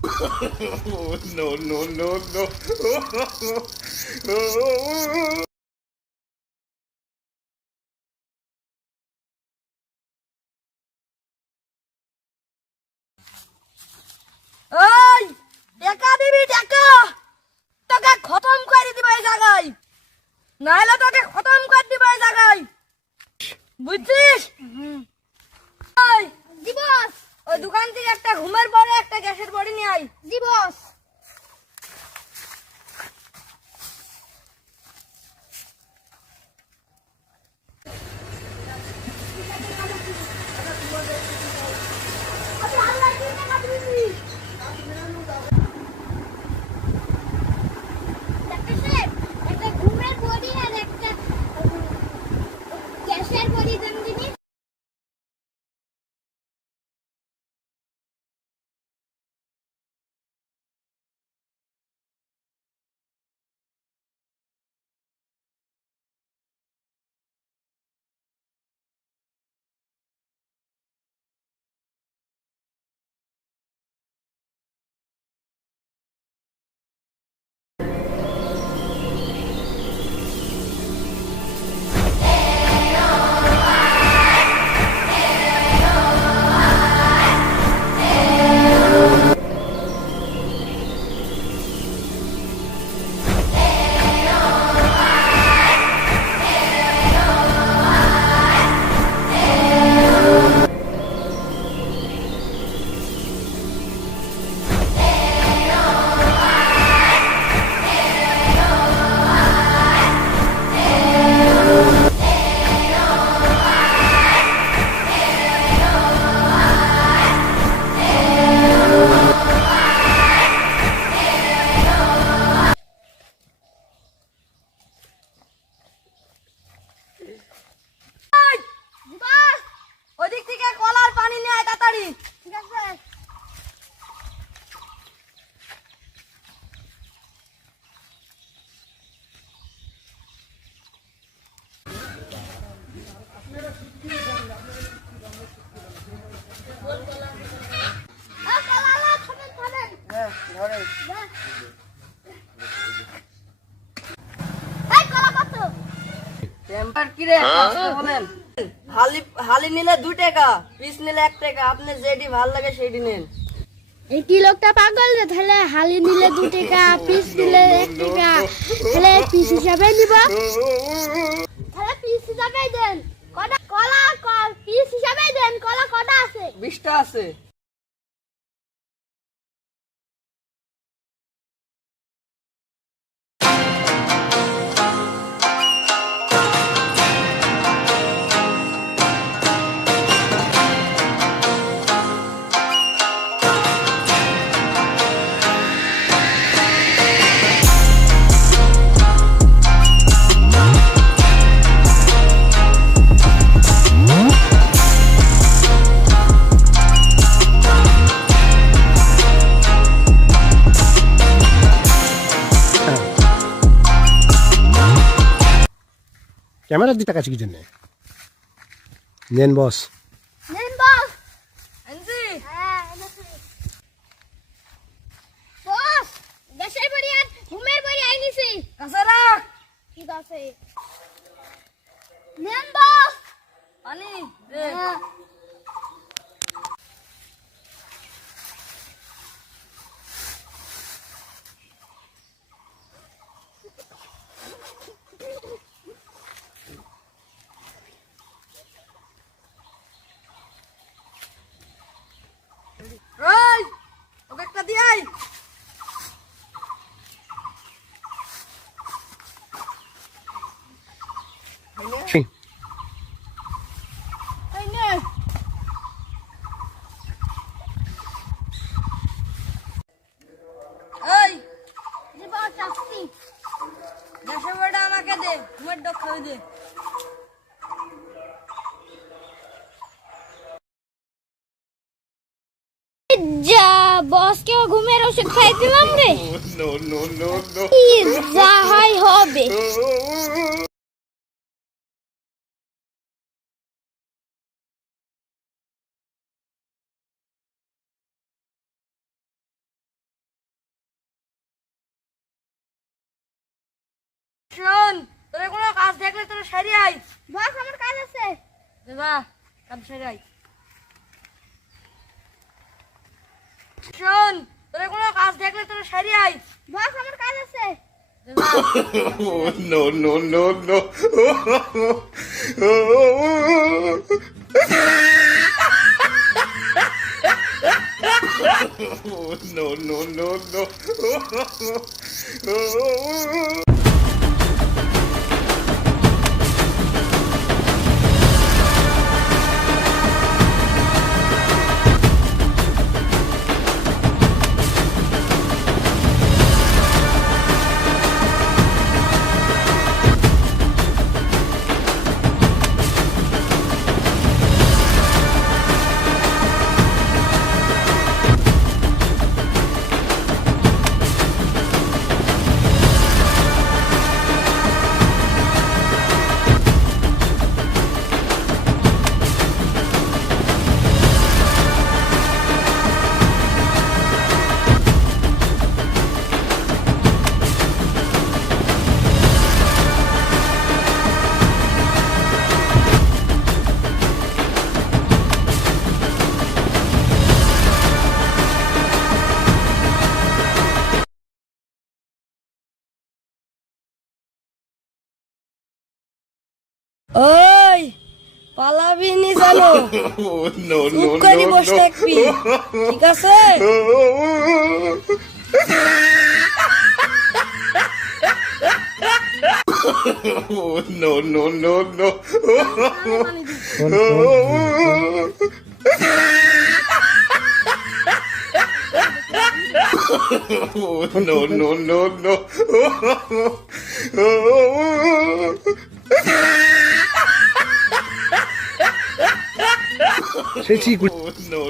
No, no, no, no. ওই টাকা দিবি টাকা, তোকে খতম করে দিব এই জায়গায়, নাহলে তোকে খতম করে দিব এই জায়গায়, বুঝছিস? ওই জি বস। ওই দোকান থেকে একটা ঘুমের পরে একটা গ্যাসের বড়ি নিয়ে আয়। জি বস। ডাক্তার সাহেব, একটা ঘুমের বড়ি আর একটা গ্যাসের বড়ি দেন দিবি। জি বস। ওদিক থেকে কলার পানি নিয়ে আয় তাড়াতাড়ি। ঠিক আছে। এই কলা কত? টেম্পার কি রে বলেন? হালি নিলে 2 টাকা, পিস নিলে 1 টাকা, আপনি যেটি ভালো লাগে সেটি নেন। এই কি লোকটা পাগল রে? তাহলে হালি নিলে 2 টাকা, পিস নিলে 1 টাকা, তাহলে পিস হিসাবে নিব। তাহলে পিস হিসাবে দেন। কটা কলা পিস হিসাবে দেন। কলা কটা আছে? 20টা আছে। ক্যামেরার দিকে তাকাচ্ছি কি জন্য? নেন বস। নেন বস। আনছি। হ্যাঁ, এনেছি। বস, গ্যাসের বড়ি আর ঘুমের বড়ি আইনিছি। কাছে রাখ। ঠিক আছে। নেন বস। পানি দে। হ্যাঁ। ওই ওকে একটা দিয়ে আয়। এই নে। এই জি বস, আসছি। গ্যাসের বড়িটা আমাকে দে, ঘুমের ডক খাওয়াই দে। যা বসকেও ঘুমের ওষুধ খাই দিলাম রে। No, no, no, no. যা হয় হবে। শোন, তোর কোনো কাজ থাকলে তোর সারি আই। বস আমার কাজ আছে। যা, কাজ সারি আই। শোন, তোর কোনো কাজ থাকলে তোর সারি আই। বস আমার কাজ আছে। যা। No, no, no, no. No, no, no, no. ওই পালাবি নি জানো, No, no, চুপ করে no, বসে থাকবি, ঠিক আছে? No, no, no, no. No, no, no, no. সে ঠিক No.